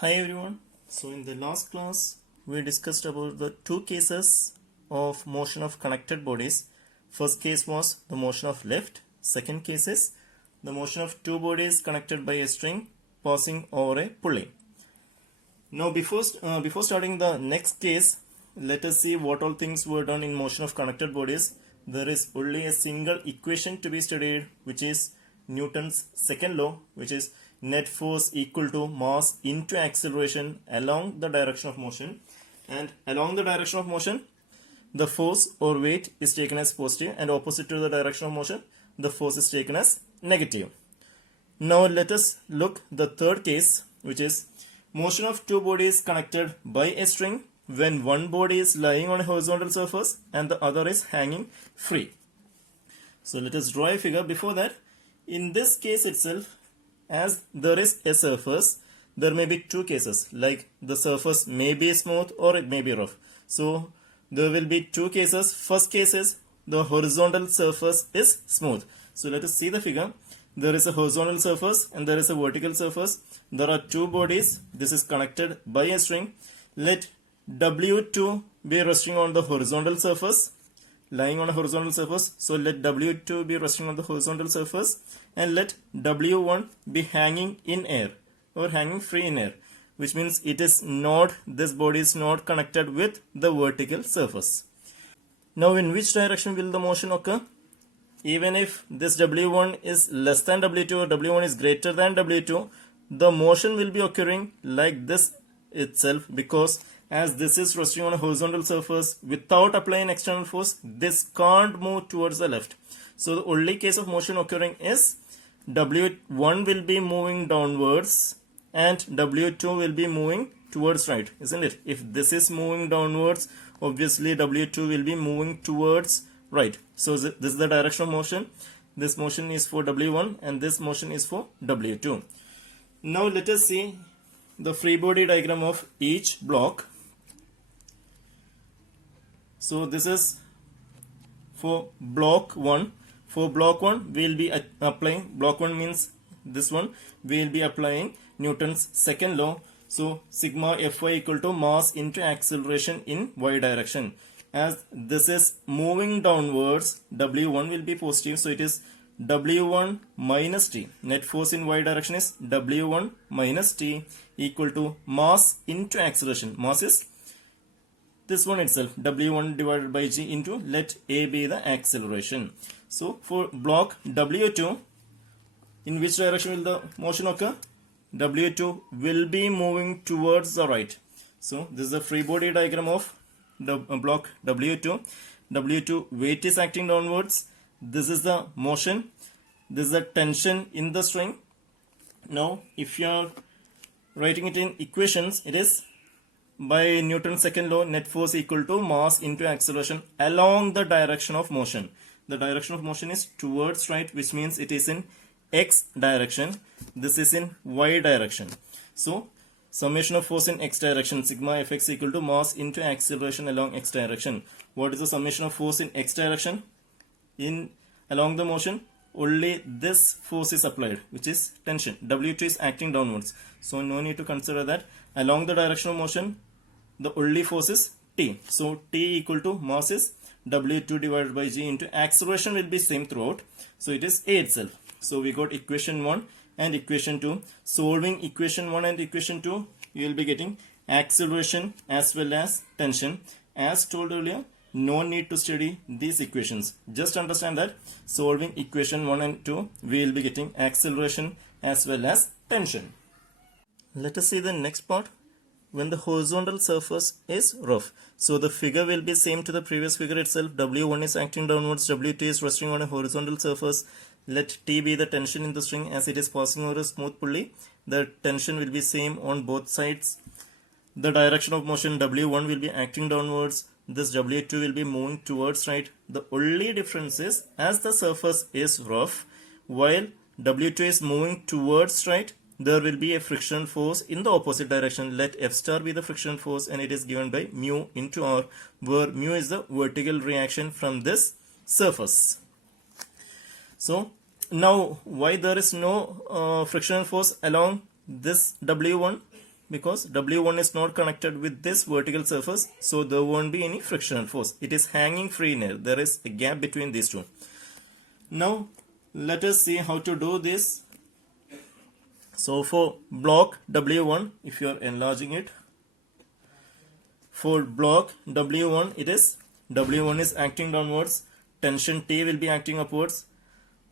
Hi everyone. So in the last class we discussed about the two cases of motion of connected bodies. First case was the motion of lift. Second case is the motion of two bodies connected by a string passing over a pulley. Now before starting the next case, let us see what all things were done in motion of connected bodies. There is only a single equation to be studied, which is Newton's second law, which is net force equal to mass into acceleration along the direction of motion. And along the direction of motion, the force or weight is taken as positive, and opposite to the direction of motion, the force is taken as negative. Now let us look the third case, which is motion of two bodies connected by a string when one body is lying on a horizontal surface and the other is hanging free. So let us draw a figure. Before that, in this case itself, as there is a surface, there may be two cases, like the surface may be smooth or it may be rough. So there will be two cases. First case is the horizontal surface is smooth. So let us see the figure. There is a horizontal surface and there is a vertical surface. There are two bodies. This is connected by a string. Let W2 be resting on the horizontal surface, lying on a horizontal surface. So let W2 be resting on the horizontal surface, and let W1 be hanging in air or hanging free in air, which means it is not, this body is not connected with the vertical surface. Now in which direction will the motion occur? Even if this W1 is less than W2 or W1 is greater than W2, the motion will be occurring like this itself, because as this is resting on a horizontal surface without applying external force, this can't move towards the left. So the only case of motion occurring is W1 will be moving downwards and W2 will be moving towards right, isn't it? If this is moving downwards, obviously W2 will be moving towards right. So this is the direction of motion. This motion is for W1 and this motion is for W2. Now let us see the free body diagram of each block. So this is for block 1. For block 1 we will be applying, block 1 means this one, we will be applying Newton's second law. So sigma Fy equal to mass into acceleration in y direction. As this is moving downwards, W1 will be positive, so it is W1 minus T. Net force in y direction is W1 minus T equal to mass into acceleration. Mass is this one itself, W1 divided by G into, let A be the acceleration. So for block W2, in which direction will the motion occur? W2 will be moving towards the right. So this is the free body diagram of the block W2. W2 weight is acting downwards. This is the motion. This is the tension in the string. Now if you are writing it in equations, it is by Newton's second law, net force equal to mass into acceleration along the direction of motion. The direction of motion is towards right, which means it is in x direction. This is in y direction. So summation of force in x direction, sigma Fx equal to mass into acceleration along x direction. What is the summation of force in x direction? In along the motion, only this force is applied, which is tension. W2 is acting downwards, so no need to consider that. Along the direction of motion, the only force is T. So T equal to mass is W2 divided by G into acceleration will be same throughout. So it is A itself. So we got equation 1 and equation 2. Solving equation 1 and equation 2, you will be getting acceleration as well as tension. As told earlier, no need to study these equations. Just understand that solving equation 1 and 2, we will be getting acceleration as well as tension. Let us see the next part. When the horizontal surface is rough, so the figure will be same to the previous figure itself. W1 is acting downwards, W2 is resting on a horizontal surface. Let T be the tension in the string as it is passing over a smooth pulley. The tension will be same on both sides. The direction of motion, W1 will be acting downwards. This W2 will be moving towards right. The only difference is, as the surface is rough, while W2 is moving towards right, there will be a friction force in the opposite direction. Let F star be the friction force, and it is given by mu into R, where mu is the vertical reaction from this surface. So now why there is no frictional force along this W1? because W1 is not connected with this vertical surface, so there won't be any frictional force. It is hanging free in air. There is a gap between these two. Now let us see how to do this. So for block W1, if you are enlarging it, for block W1, it is W1 is acting downwards, tension T will be acting upwards,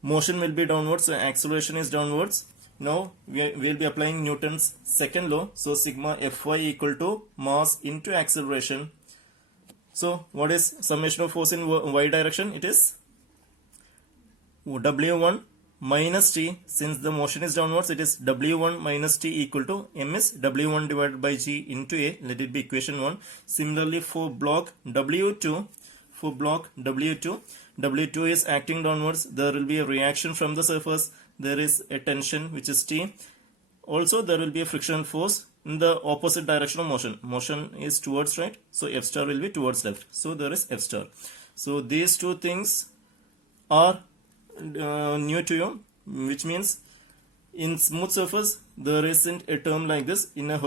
motion will be downwards, so acceleration is downwards. Now we will be applying Newton's second law. So sigma Fy equal to mass into acceleration. So what is summation of force in y direction? It is W1 minus T. Since the motion is downwards, it is W1 minus T equal to M is W1 divided by G into A. Let it be equation 1. Similarly for block W2, W2 is acting downwards. There will be a reaction from the surface. There is a tension which is T. Also there will be a frictional force in the opposite direction of motion. Motion is towards right, so F star will be towards left. So there is F star. So these two things are new to you, which means in smooth surface there isn't a term like this. In a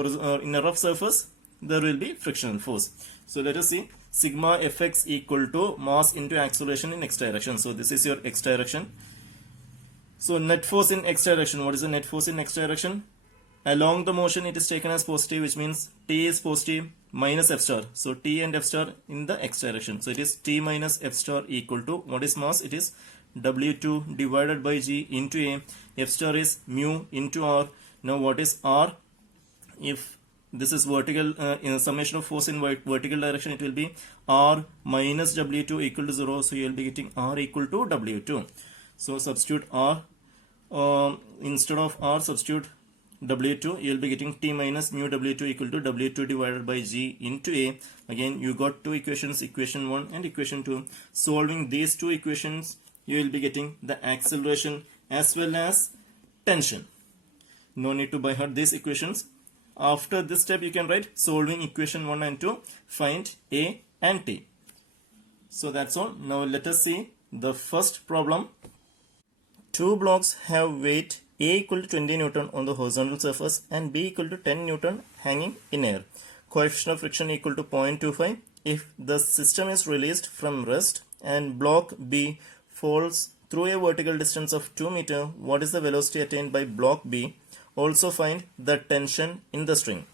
rough surface there will be frictional force. So let us see. Sigma Fx equal to mass into acceleration in x direction. So this is your x direction. So net force in x direction. What is the net force in x direction? Along the motion it is taken as positive, which means T is positive minus F star. So T and F star in the x direction. So it is T minus F star equal to, what is mass? It is W2 divided by G into A. F star is mu into R. Now what is R? If this is vertical, in summation of force in vertical direction, it will be R minus W2 equal to 0. So you will be getting R equal to W2. So substitute R, instead of R substitute W2, you will be getting T minus mu W2 equal to W2 divided by G into A. Again you got two equations, equation 1 and equation 2. Solving these two equations, you will be getting the acceleration as well as tension. No need to by heart these equations. After this step you can write solving equation 1 and 2, find A and T. So that's all. Now let us see the first problem. Two blocks have weight A equal to 20 Newton on the horizontal surface and B equal to 10 Newton hanging in air. Coefficient of friction equal to 0.25. If the system is released from rest and block B falls through a vertical distance of 2 meters, what is the velocity attained by block B? Also find the tension in the string.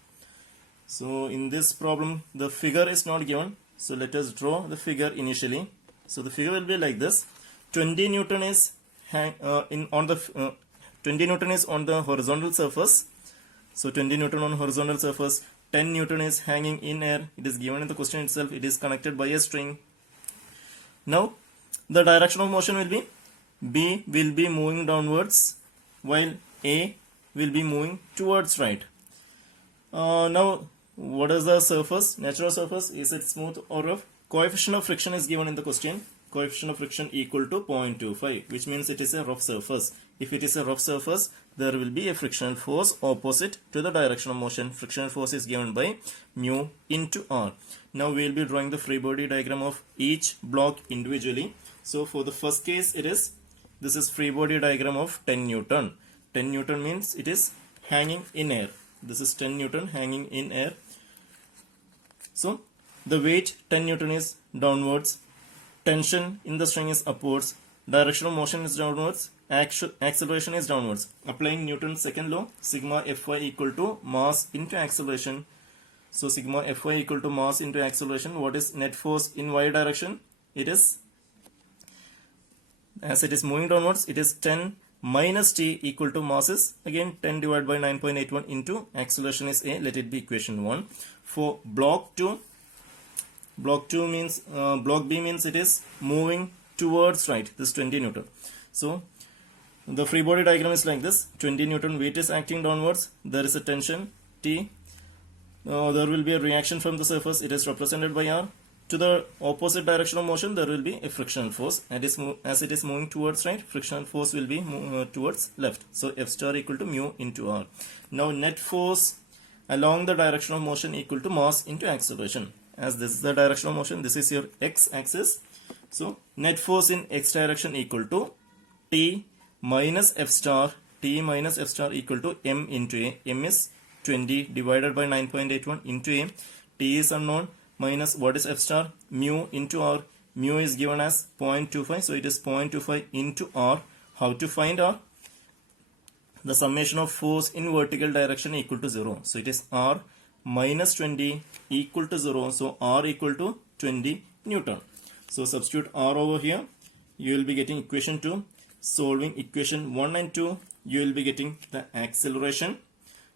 So in this problem the figure is not given. So let us draw the figure initially. So the figure will be like this. 20 Newton is 20 Newton is on the horizontal surface. So 20 Newton on horizontal surface, 10 Newton is hanging in air. It is given in the question itself. It is connected by a string. Now the direction of motion will be B will be moving downwards while A will be moving towards right. Now what is the surface? Natural surface, is it smooth or rough? Coefficient of friction is given in the question. Coefficient of friction equal to 0.25, which means it is a rough surface. If it is a rough surface, there will be a frictional force opposite to the direction of motion. Frictional force is given by mu into R. Now we will be drawing the free body diagram of each block individually. So for the first case, this is free body diagram of 10 Newton. 10 Newton means it is hanging in air. This is 10 Newton hanging in air. So the weight 10 Newton is downwards. Tension in the string is upwards. Direction of motion is downwards. Acceleration is downwards. Applying Newton's second law, sigma Fy equal to mass into acceleration. So sigma Fy equal to mass into acceleration. What is net force in y direction? It is, as it is moving downwards, it is 10 minus T equal to mass is again 10 divided by 9.81 into acceleration is A. Let it be equation 1. For block 2, block B means it is moving towards right, this 20 Newton. So the free body diagram is like this. 20 Newton weight is acting downwards. There is a tension T. There will be a reaction from the surface. It is represented by R. To the opposite direction of motion, there will be a frictional force. As it is moving towards right, frictional force will be towards left. So F star equal to mu into R. Now net force along the direction of motion equal to mass into acceleration. As this is the direction of motion, this is your x axis. So net force in x direction equal to T minus F star. T minus F star equal to M into A. M is 20 divided by 9.81 into a. T is unknown minus what is F star? Mu into R. Mu is given as 0.25. So it is 0.25 into R. How to find R? The summation of force in vertical direction equal to 0. So it is R minus 20 equal to 0. So R equal to 20 Newton. So substitute R over here. You will be getting equation 2. Solving equation 1 and 2. You will be getting the acceleration.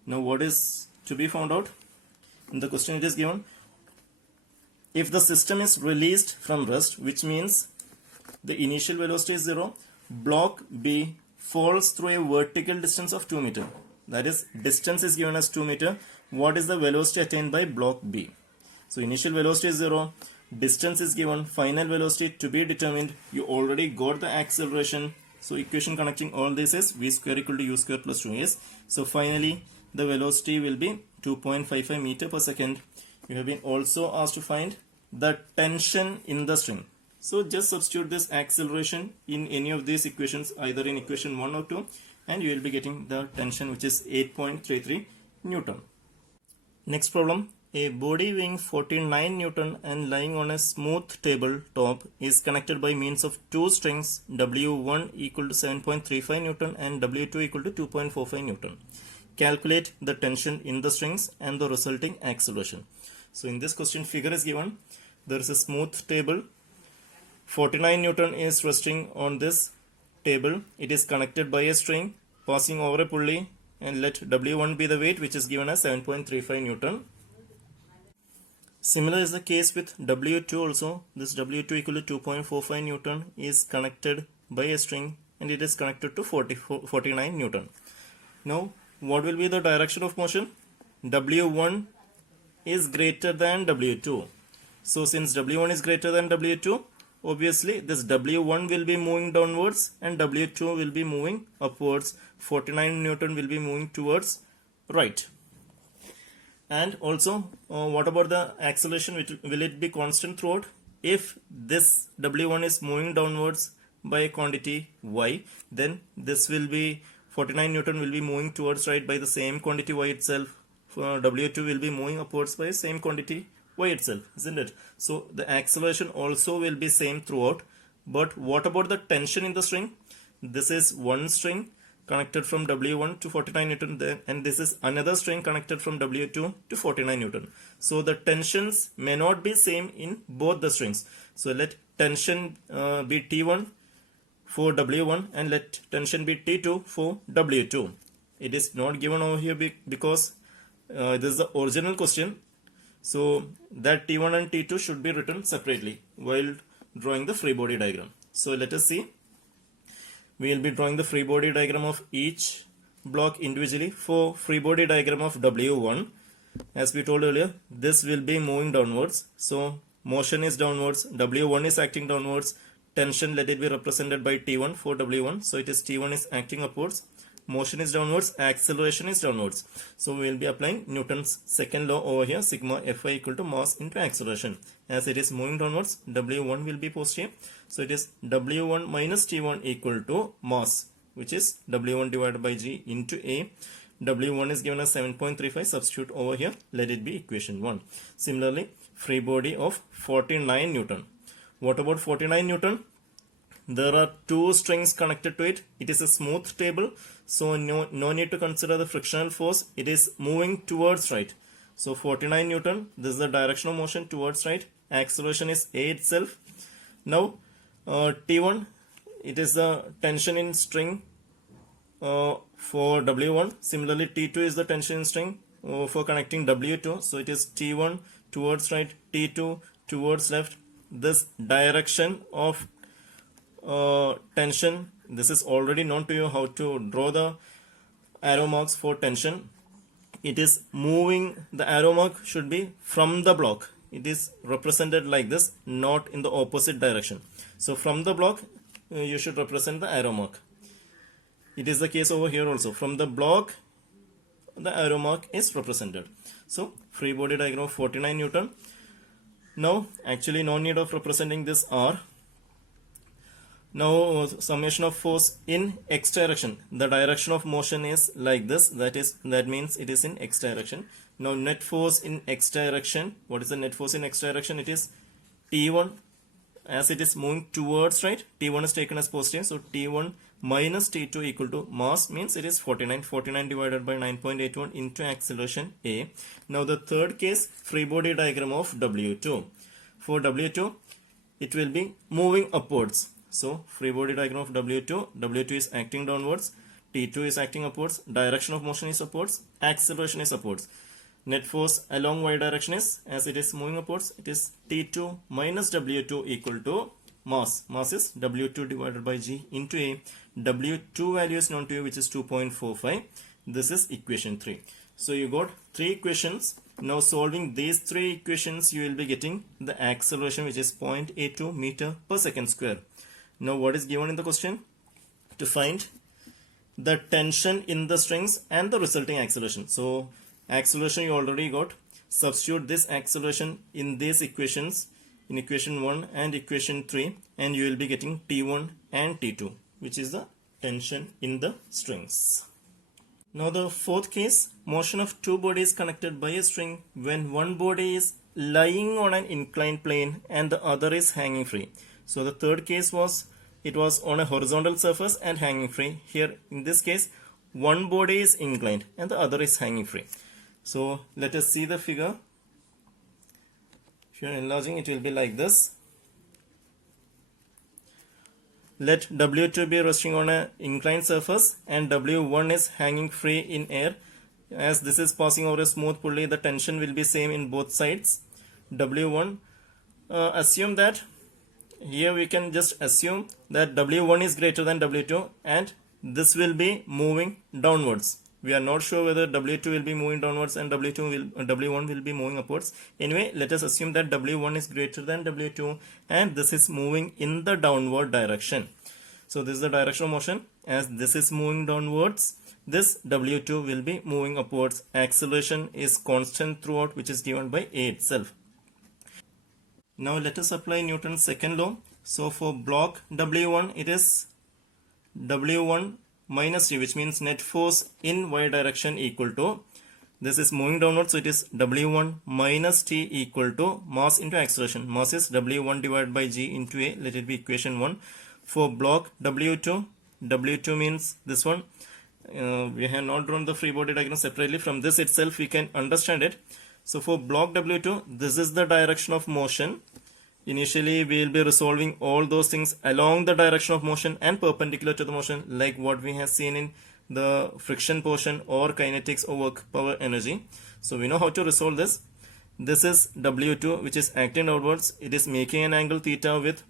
Now what is to be found out? In the question it is given. If the system is released from rest, which means the initial velocity is 0, block B falls through a vertical distance of 2 meter. That is, distance is given as 2 meter. What is the velocity attained by block B? So initial velocity is 0, distance is given, final velocity to be determined. You already got the acceleration. So equation connecting all this is v square equal to u square plus 2s. So finally the velocity will be 2.55 meter per second. You have been also asked to find the tension in the string. So just substitute this acceleration in any of these equations, either in equation 1 or 2, and you will be getting the tension, which is 8.33 Newton. Next problem. A body weighing 49 Newton and lying on a smooth table top is connected by means of two strings, W1 equal to 7.35 Newton and W2 equal to 2.45 Newton. Calculate the tension in the strings and the resulting acceleration. So in this question, figure is given. There is a smooth table. 49 Newton is resting on this table. It is connected by a string passing over a pulley, and let W1 be the weight, which is given as 7.35 Newton. Similar is the case with W2 also. This W2 equal to 2.45 Newton is connected by a string, and it is connected to 49 Newton. Now what will be the direction of motion? W1 is greater than W2. So since W1 is greater than W2, obviously this W1 will be moving downwards and W2 will be moving upwards. 49 Newton will be moving towards right. And also what about the acceleration? Will it be constant throughout? If this W1 is moving downwards by a quantity y, then this will be 49 Newton will be moving towards right by the same quantity y itself. W2 will be moving upwards by the same quantity y itself, isn't it? So the acceleration also will be same throughout. But what about the tension in the string? This is one string connected from W1 to 49 Newton there, and this is another string connected from W2 to 49 Newton. So the tensions may not be same in both the strings. So let tension be T1 for W1 and let tension be T2 for W2. It is not given over here because this is the original question. So that T1 and T2 should be written separately while drawing the free body diagram. So let us see. We will be drawing the free body diagram of each block individually. For free body diagram of W1, as we told earlier, this will be moving downwards. So motion is downwards, W1 is acting downwards. Tension, let it be represented by T1 for W1. So it is T1 is acting upwards. Motion is downwards, acceleration is downwards. So we will be applying Newton's second law over here, sigma Fi equal to mass into acceleration. As it is moving downwards, W1 will be positive. So it is W1 minus T1 equal to mass, which is W1 divided by G into A. W1 is given as 7.35. Substitute over here. Let it be equation 1. Similarly, free body of 49 Newton. What about 49 Newton? There are two strings connected to it. It is a smooth table, so no need to consider the frictional force. It is moving towards right. So 49 Newton, this is the direction of motion towards right. Acceleration is A itself. Now T1, it is the tension in string for W1. Similarly, T2 is the tension in string for connecting W2. So it is T1 towards right, T2 towards left. This direction of tension, this is already known to you how to draw the arrow marks for tension. It is moving, the arrow mark should be from the block. It is represented like this, not in the opposite direction. So from the block you should represent the arrow mark. It is the case over here also. From the block the arrow mark is represented. So free body diagram of 49 Newton. Now actually no need of representing this R. Now summation of force in x direction. The direction of motion is like this. That means it is in x direction. Now net force in x direction. What is the net force in x direction? It is T1, as it is moving towards right. T1 is taken as positive. So T1 minus T2 equal to mass, means it is 49. 49 divided by 9.81 into acceleration A. Now the third case, free body diagram of W2. For W2, it will be moving upwards. So free body diagram of W2 is acting downwards, T2 is acting upwards, direction of motion is upwards, acceleration is upwards. Net force along y direction is, as it is moving upwards, it is T2 minus W2 equal to mass. Mass is W2 divided by G into A. W2 value is known to you, which is 2.45. This is equation 3. So you got 3 equations. Now solving these 3 equations, you will be getting the acceleration, which is 0.82 meter per second square. Now what is given in the question? To find the tension in the strings and the resulting acceleration. So acceleration you already got. Substitute this acceleration in these equations, in equation 1 and equation 3, and you will be getting T1 and T2, which is the tension in the strings. Now the fourth case, motion of two bodies connected by a string when one body is lying on an inclined plane and the other is hanging free. So the third case was, it was on a horizontal surface and hanging free. Here in this case, one body is inclined and the other is hanging free. So let us see the figure. If you are enlarging, it will be like this. Let W2 be resting on an inclined surface and W1 is hanging free in air. As this is passing over a smooth pulley, the tension will be same in both sides. W1, assume that, here we can just assume that W1 is greater than W2 and this will be moving downwards. We are not sure whether W2 will be moving downwards and W1 will be moving upwards. Anyway, let us assume that W1 is greater than W2 and this is moving in the downward direction. So this is the direction of motion. As this is moving downwards, this W2 will be moving upwards. Acceleration is constant throughout, which is given by A itself. Now let us apply Newton's second law. So for block W1, it is W1 minus T, which means net force in y direction equal to, this is moving downwards, so it is W1 minus T equal to mass into acceleration. Mass is W1 divided by G into A. Let it be equation 1. For block W2, W2 means this one. We have not drawn the free body diagram separately. From this itself we can understand it. So for block W2, this is the direction of motion. Initially we will be resolving all those things along the direction of motion and perpendicular to the motion, like what we have seen in the friction portion or kinetics or work power energy. So we know how to resolve this. This is W2, which is acting outwards. It is making an angle theta with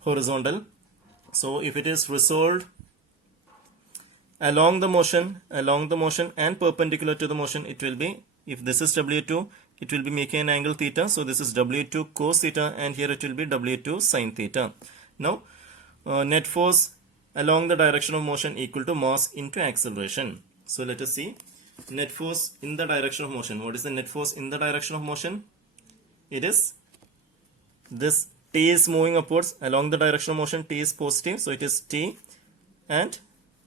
horizontal. So if it is resolved along the motion and perpendicular to the motion, it will be, if this is W2, it will be making an angle theta. So this is W2 cos theta and here it will be W2 sin theta. Now net force along the direction of motion equal to mass into acceleration. So let us see net force in the direction of motion. What is the net force in the direction of motion? It is this T is moving upwards along the direction of motion. T is positive, so it is T, and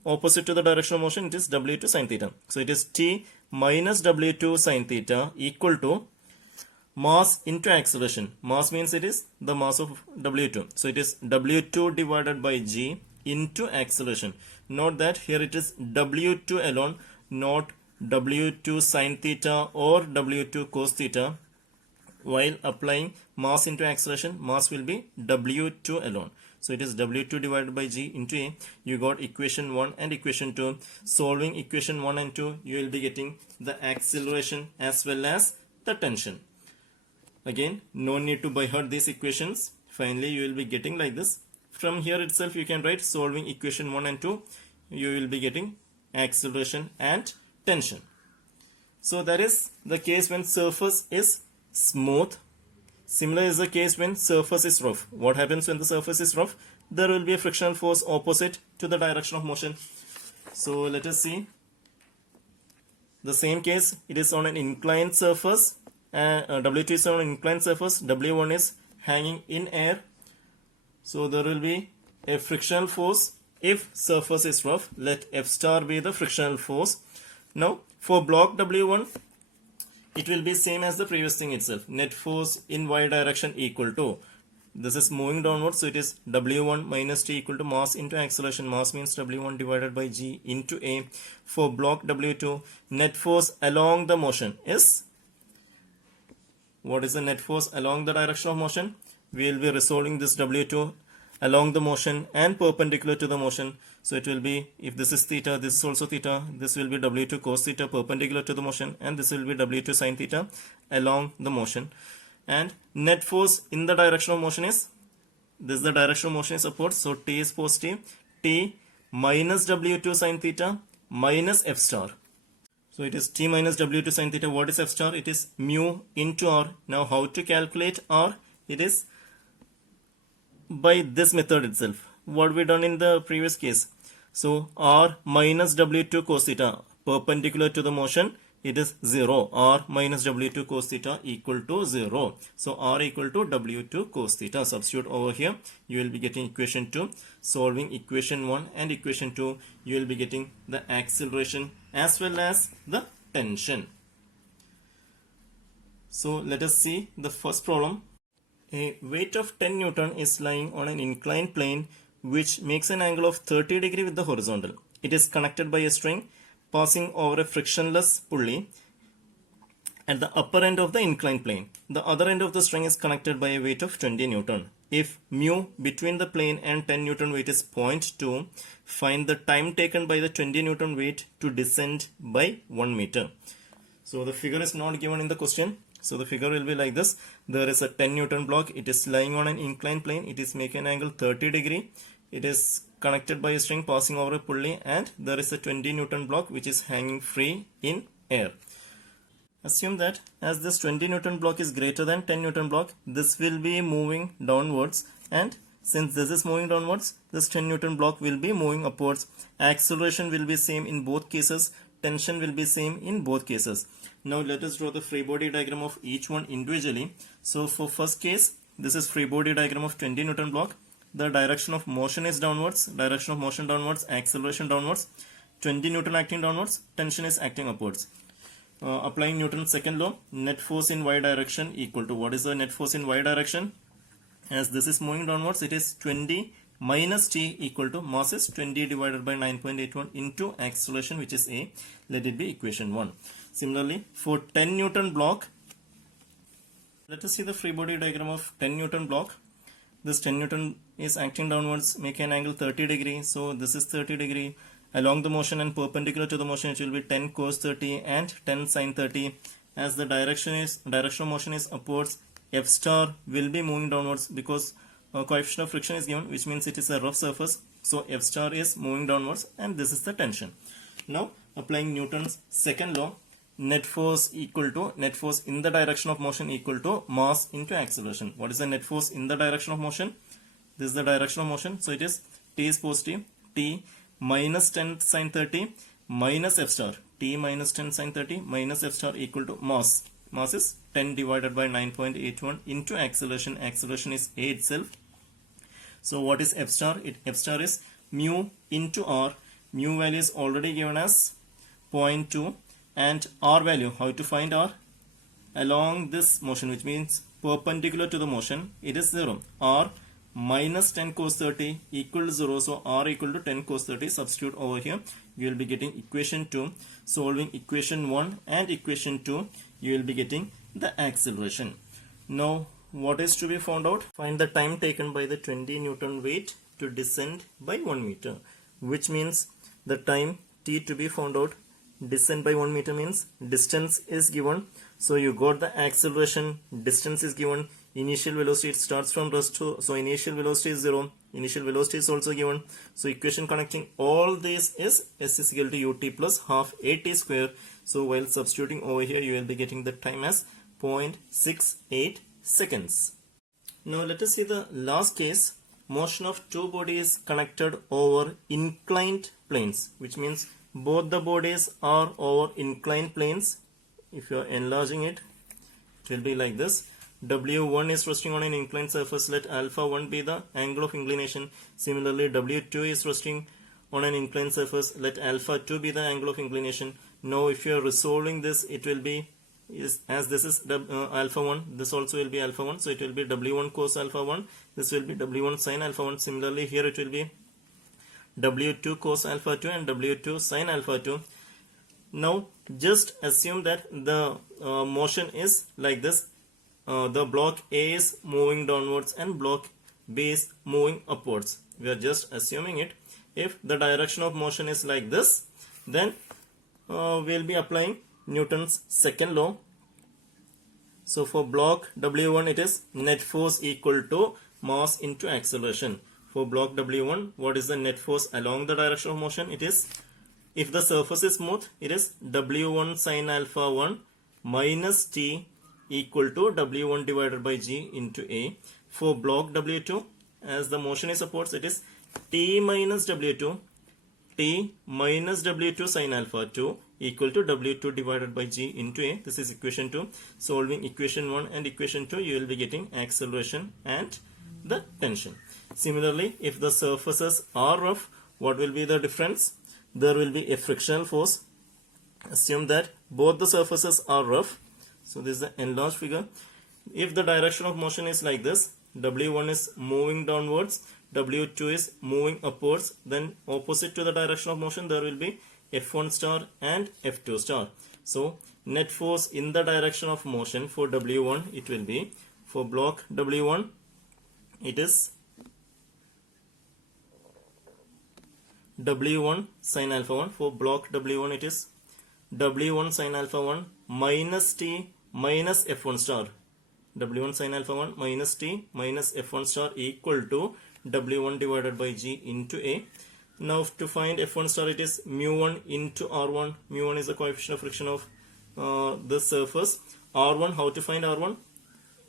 opposite to the direction of motion, it is W2 sin theta. So it is T minus W2 sin theta equal to mass into acceleration. Mass means it is the mass of W2. So it is W2 divided by G into acceleration. Note that here it is W2 alone, not W2 sin theta or W2 cos theta. While applying mass into acceleration, mass will be W2 alone. So it is W2 divided by G into A. You got equation 1 and equation 2. Solving equation 1 and 2, you will be getting the acceleration as well as the tension. Again, no need to by heart these equations. Finally, you will be getting like this. From here itself, you can write solving equation 1 and 2. You will be getting acceleration and tension. So that is the case when surface is smooth. Similar is the case when surface is rough. What happens when the surface is rough? There will be a frictional force opposite to the direction of motion. So let us see. The same case, it is on an inclined surface. W2 is on an inclined surface. W1 is hanging in air. So there will be a frictional force if surface is rough. Let F star be the frictional force. Now for block W1, it will be same as the previous thing itself. Net force in y direction equal to, this is moving downwards, so it is W1 minus T equal to mass into acceleration. Mass means W1 divided by G into A. For block W2, net force along the motion is, what is the net force along the direction of motion? We will be resolving this W2 along the motion and perpendicular to the motion. So it will be, if this is theta, this is also theta, this will be W2 cos theta perpendicular to the motion, and this will be W2 sin theta along the motion. And net force in the direction of motion is, this is the direction of motion is upwards, so T is positive. T minus W2 sin theta minus F star. So it is T minus W2 sin theta. What is F star? It is mu into R. Now how to calculate R? It is by this method itself. What we done in the previous case. So R minus W2 cos theta perpendicular to the motion, it is 0. R minus W2 cos theta equal to 0. So R equal to W2 cos theta. Substitute over here. You will be getting equation 2. Solving equation 1 and equation 2, you will be getting the acceleration as well as the tension. So let us see the first problem. A weight of 10 Newton is lying on an inclined plane which makes an angle of 30 degree with the horizontal. It is connected by a string passing over a frictionless pulley at the upper end of the inclined plane. The other end of the string is connected by a weight of 20 Newton. If mu between the plane and 10 Newton weight is 0.2, find the time taken by the 20 Newton weight to descend by 1 meter. So the figure is not given in the question. So the figure will be like this. There is a 10 Newton block. It is lying on an inclined plane. It is making an angle 30 degree. It is connected by a string passing over a pulley, and there is a 20 Newton block which is hanging free in air. Assume that as this 20 Newton block is greater than 10 Newton block, this will be moving downwards, and since this is moving downwards, this 10 Newton block will be moving upwards. Acceleration will be same in both cases. Tension will be same in both cases. Now let us draw the free body diagram of each one individually. So for first case, this is free body diagram of 20 Newton block. The direction of motion is downwards, direction of motion downwards, acceleration downwards, 20 Newton acting downwards, tension is acting upwards. Applying Newton's second law, net force in y direction equal to, what is the net force in y direction? As this is moving downwards, it is 20 minus T equal to, mass is 20 divided by 9.81 into acceleration, which is A. Let it be equation 1. Similarly, for 10 Newton block, let us see the free body diagram of 10 Newton block. This 10 Newton is acting downwards, making an angle 30 degree. So this is 30 degree. Along the motion and perpendicular to the motion, it will be 10 cos 30 and 10 sin 30. As the direction of motion is upwards, F star will be moving downwards because coefficient of friction is given, which means it is a rough surface. So F star is moving downwards, and this is the tension. Now applying Newton's second law, net force equal to, net force in the direction of motion equal to mass into acceleration. What is the net force in the direction of motion? This is the direction of motion. So it is T is positive. T minus 10 sin 30 minus F star. T minus 10 sin 30 minus F star equal to mass. Mass is 10 divided by 9.81 into acceleration. Acceleration is A itself. So what is F star? F star is mu into R. Mu value is already given as 0.2. And R value, how to find R? Along this motion, which means perpendicular to the motion, it is 0. R minus 10 cos 30 equal to 0. So R equal to 10 cos 30. Substitute over here. You will be getting equation 2. Solving equation 1 and equation 2, you will be getting the acceleration. Now what is to be found out? Find the time taken by the 20 Newton weight to descend by 1 meter. Which means the time T to be found out. Descent by 1 meter means distance is given. So you got the acceleration, distance is given, initial velocity, it starts from rest to, so initial velocity is 0, initial velocity is also given. So equation connecting all this is S is equal to ut plus half at square. So while substituting over here, you will be getting the time as 0.68 seconds. Now let us see the last case. Motion of two bodies connected over inclined planes, which means both the bodies are over inclined planes. If you are enlarging it, it will be like this. W1 is resting on an inclined surface. Let alpha 1 be the angle of inclination. Similarly, W2 is resting on an inclined surface. Let alpha 2 be the angle of inclination. Now if you are resolving this, it will be, as this is alpha 1, this also will be alpha 1, so it will be W1 cos alpha 1, this will be W1 sin alpha 1. Similarly here it will be W2 cos alpha 2 and W2 sin alpha 2. Now just assume that the motion is like this. The block A is moving downwards and block B is moving upwards. We are just assuming it. If the direction of motion is like this, then we'll be applying Newton's second law. So for block W1, it is net force equal to mass into acceleration. For block W1, what is the net force along the direction of motion? It is, if the surface is smooth, it is W1 sin alpha 1 minus T equal to W1 divided by G into A. For block W2, as the motion is upwards, it is T minus W2 sin alpha 2 equal to W2 divided by G into A. This is equation 2. Solving equation 1 and equation 2, you will be getting acceleration and the tension. Similarly, if the surfaces are rough, what will be the difference? There will be a frictional force. Assume that both the surfaces are rough. So this is the enlarged figure. If the direction of motion is like this, W1 is moving downwards, W2 is moving upwards, then opposite to the direction of motion there will be F1 star and F2 star. So net force in the direction of motion for W1, it will be, for block W1, it is W1 sin alpha 1. For block W1, it is W1 sin alpha 1 minus T minus F1 star. W1 sin alpha 1 minus T minus F1 star equal to W1 divided by G into A. Now to find F1 star, it is mu1 into R1. Mu1 is the coefficient of friction of the surface. R1, how to find R1?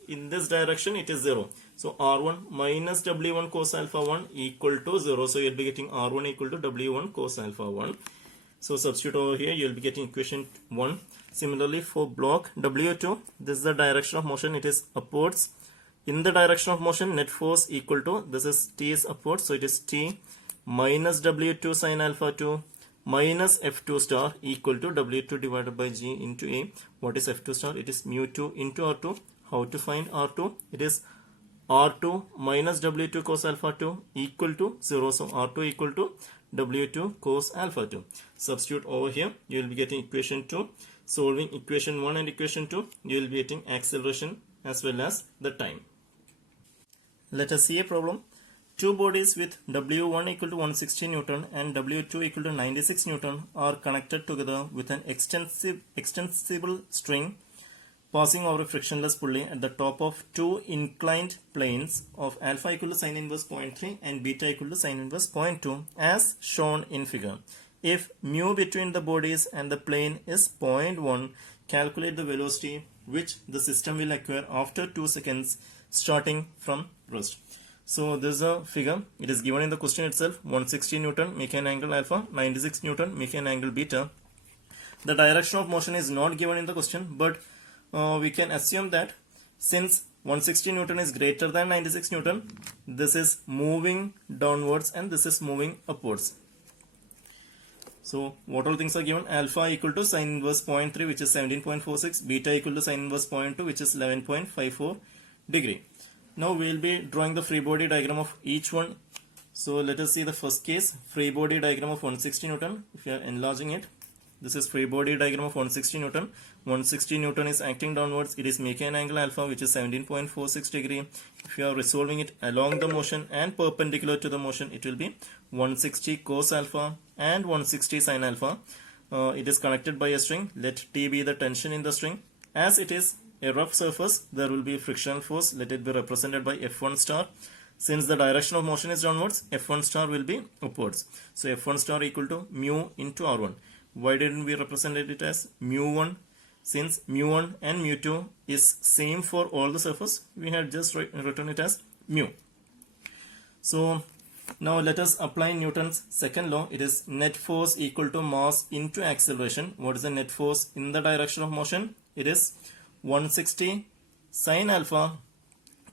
In this direction it is 0. So R1 minus W1 cos alpha 1 equal to 0. So you will be getting R1 equal to W1 cos alpha 1. So substitute over here, you will be getting equation 1. Similarly for block W2, this is the direction of motion, it is upwards. In the direction of motion, net force equal to, this is T is upwards, so it is T minus W2 sin alpha 2 minus F2 star equal to W2 divided by G into A. What is F2 star? It is mu2 into R2. How to find R2? It is R2 minus W2 cos alpha 2 equal to 0. So R2 equal to W2 cos alpha 2. Substitute over here, you will be getting equation 2. Solving equation 1 and equation 2, you will be getting acceleration as well as the time. Let us see a problem. Two bodies with W1 equal to 160 Newton and W2 equal to 96 Newton are connected together with an extensible string passing over a frictionless pulley at the top of two inclined planes of alpha equal to sin inverse 0.3 and beta equal to sin inverse 0.2 as shown in figure. If mu between the bodies and the plane is 0.1, calculate the velocity which the system will acquire after 2 seconds starting from rest. So this is a figure. It is given in the question itself. 160 Newton make an angle alpha, 96 Newton make an angle beta. The direction of motion is not given in the question, but we can assume that since 160 Newton is greater than 96 Newton, this is moving downwards and this is moving upwards. So what all things are given? Alpha equal to sin inverse 0.3, which is 17.46, beta equal to sin inverse 0.2, which is 11.54 degree. Now we will be drawing the free body diagram of each one. So let us see the first case, free body diagram of 160 Newton. If you are enlarging it, this is free body diagram of 160 Newton. 160 Newton is acting downwards. It is making an angle alpha, which is 17.46 degree. If you are resolving it along the motion and perpendicular to the motion, it will be 160 cos alpha and 160 sin alpha. It is connected by a string. Let T be the tension in the string. As it is a rough surface, there will be frictional force. Let it be represented by F1 star. Since the direction of motion is downwards, F1 star will be upwards. So F1 star equal to mu into R1. Why didn't we represent it as mu1? Since mu1 and mu2 is same for all the surface, we had just written it as mu. So now let us apply Newton's second law. It is net force equal to mass into acceleration. What is the net force in the direction of motion? It is 160 Sine alpha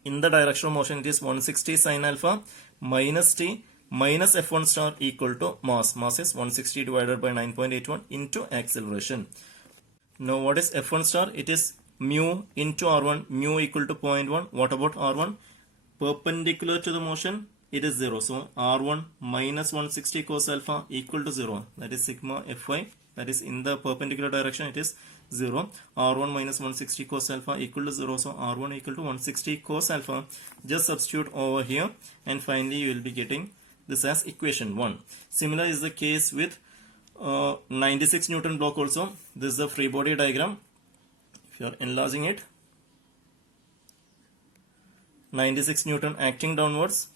in the direction of motion, it is 160 sine alpha minus t minus f1 star equal to mass. Mass is 160 divided by 9.81 into acceleration. Now what is f1 star? It is mu into r1, mu equal to 0.1. What about r1? Perpendicular to the motion, it is 0. So r1 minus 160 cos alpha equal to 0. That is sigma fy. That is in the perpendicular direction, it is 0. r1 minus 160 cos alpha equal to 0. So r1 equal to 160 cos alpha. Just substitute over here, and finally you will be getting this as equation 1. Similar is the case with 96 Newton block also. This is the free body diagram. If you are enlarging it, 96 Newton acting downwards,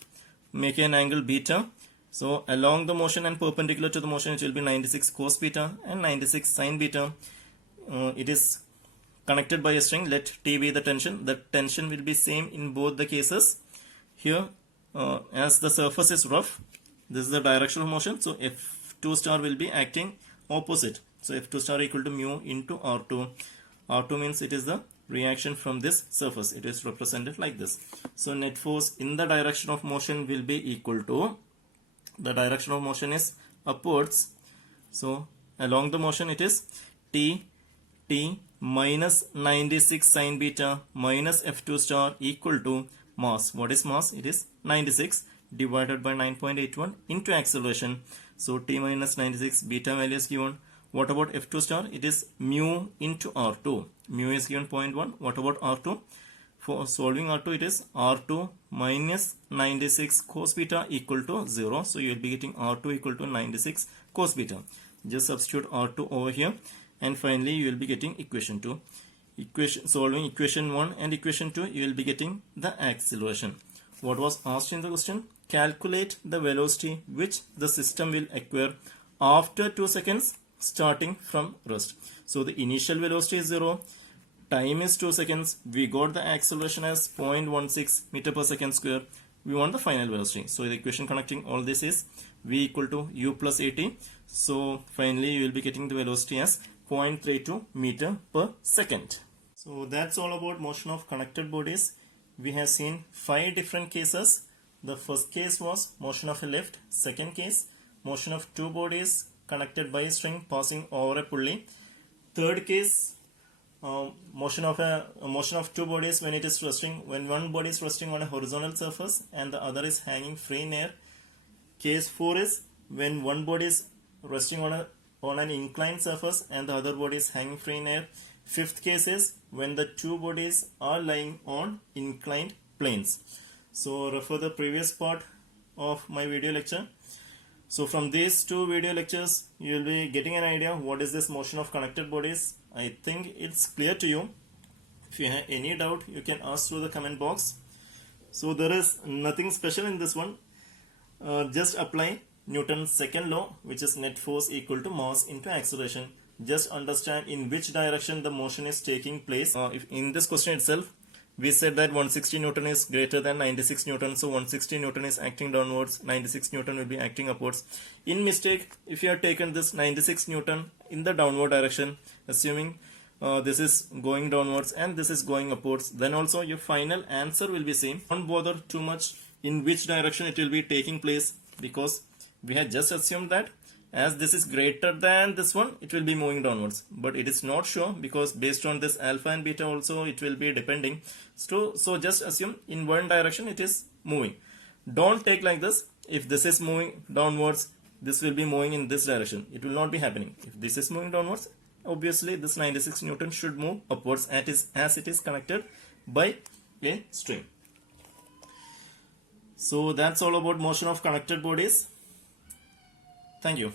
make an angle beta. So along the motion and perpendicular to the motion, it will be 96 cos beta and 96 sin beta. It is connected by a string. Let T be the tension. The tension will be same in both the cases. Here, as the surface is rough, this is the direction of motion. So F2 star will be acting opposite. So F2 star equal to mu into R2. R2 means it is the reaction from this surface. It is represented like this. So net force in the direction of motion will be equal to, the direction of motion is upwards. So along the motion it is T minus 96 sin beta minus F2 star equal to mass. What is mass? It is 96 divided by 9.81 into acceleration. So T minus 96, beta value is given. What about F2 star? It is mu into R2. Mu is given 0.1. What about R2? For solving R2, it is R2 minus 96 cos beta equal to 0. So you will be getting R2 equal to 96 cos beta. Just substitute R2 over here, and finally you will be getting equation 2. Solving equation 1 and equation 2, you will be getting the acceleration. What was asked in the question? Calculate the velocity which the system will acquire after 2 seconds starting from rest. So the initial velocity is 0, time is 2 seconds, we got the acceleration as 0.16 meter per second square, we want the final velocity. So the equation connecting all this is v equal to u plus at. So finally you will be getting the velocity as 0.32 meter per second. So that's all about motion of connected bodies. We have seen 5 different cases. The first case was motion of a lift. Second case, motion of 2 bodies connected by a string passing over a pulley. Third case, motion of 2 bodies when it is resting, when one body is resting on a horizontal surface and the other is hanging free in air. Case 4 is when one body is resting on an inclined surface and the other body is hanging free in air. Fifth case is when the 2 bodies are lying on inclined planes. So refer the previous part of my video lecture. So from these 2 video lectures, you will be getting an idea what is this motion of connected bodies. I think it's clear to you. If you have any doubt, you can ask through the comment box. So there is nothing special in this one. Just apply Newton's second law, which is net force equal to mass into acceleration. Just understand in which direction the motion is taking place. If in this question itself, we said that 160 Newton is greater than 96 Newton. So 160 Newton is acting downwards, 96 Newton will be acting upwards. In mistake, if you have taken this 96 Newton in the downward direction, assuming this is going downwards and this is going upwards, then also your final answer will be same. Don't bother too much in which direction it will be taking place, because we had just assumed that as this is greater than this one, it will be moving downwards, but it is not sure because based on this alpha and beta also it will be depending. So just assume in one direction it is moving. Don't take like this. If this is moving downwards, this will be moving in this direction. It will not be happening. If this is moving downwards, obviously this 96 Newton should move upwards as it is connected by a string. So that's all about motion of connected bodies. Thank you.